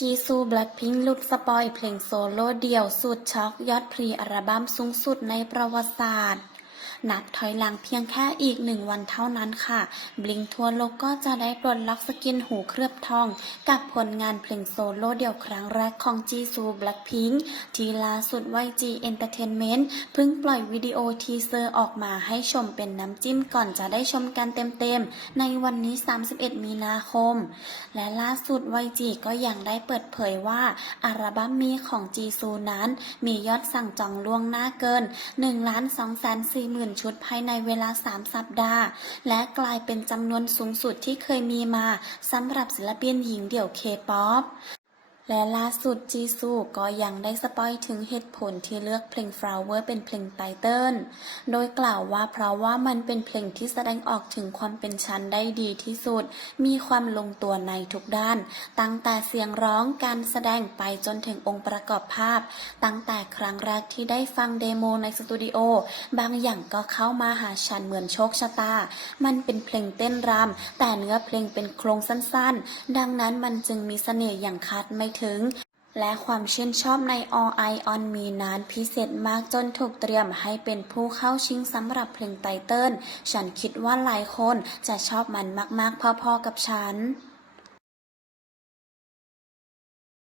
จีซูแบล็คพิงค์หลุดสปอยเพลงโซโล่เดี่ยวสุดช็อกยอดพรีอัลบั้มสูงสุดในประวัติศาสตร์ นับถอยหลังเพียงแค่อีกหนึ่งวันเท่านั้นค่ะ บลิงทัวโลกก็จะได้ปลดล็อกสกินหูเคลือบทอง กับผลงานเพลงโซโล่เดี่ยวครั้งแรกของจีซูแบล็คพิงค์ที่ล่าสุด YG Entertainment เพิ่งปล่อยวิดีโอทีเซอร์ออกมาให้ชมเป็นน้ำจิ้มก่อนจะได้ชมกันเต็มๆ ในวันนี้ 31 มีนาคม และล่าสุด YG ก็ยังได้เปิดเผยว่าอัลบั้มมีของจีซูนั้น มียอดสั่งจองล่วงหน้าเกิน1 2 4 0 0 0ชุดภายในเวลา 3 สัปดาห์ และกลายเป็นจำนวนสูงสุดที่เคยมีมาสำหรับศิลปินหญิงเดี่ยวเคป๊อป และล่าสุดจีซูก็ยังได้สปอยถึงเหตุผลที่เลือกเพลง Flower เป็นเพลงไตเติ้ลโดยกล่าวว่าเพราะว่ามันเป็นเพลงที่แสดงออกถึงความเป็นชั้นได้ดีที่สุด มีความลงตัวในทุกด้าน ตั้งแต่เสียงร้องการแสดงไปจนถึงองค์ประกอบภาพ ตั้งแต่ครั้งแรกที่ได้ฟังเดโมในสตูดิโอ บางอย่างก็เข้ามาหาฉันเหมือนโชคชะตา มันเป็นเพลงเต้นรำแต่เนื้อเพลงเป็นโครงสั้นๆ ดังนั้นมันจึงมีเสน่ห์อย่างคาดไม่ถึง และความชื่นชอบใน All I on Me นั้นพิเศษมากจนถูกเตรียมให้เป็นผู้เข้าชิงสำหรับเพลงไตเติ้ลฉันคิดว่าหลายคนจะชอบมันมากๆพอๆกับฉัน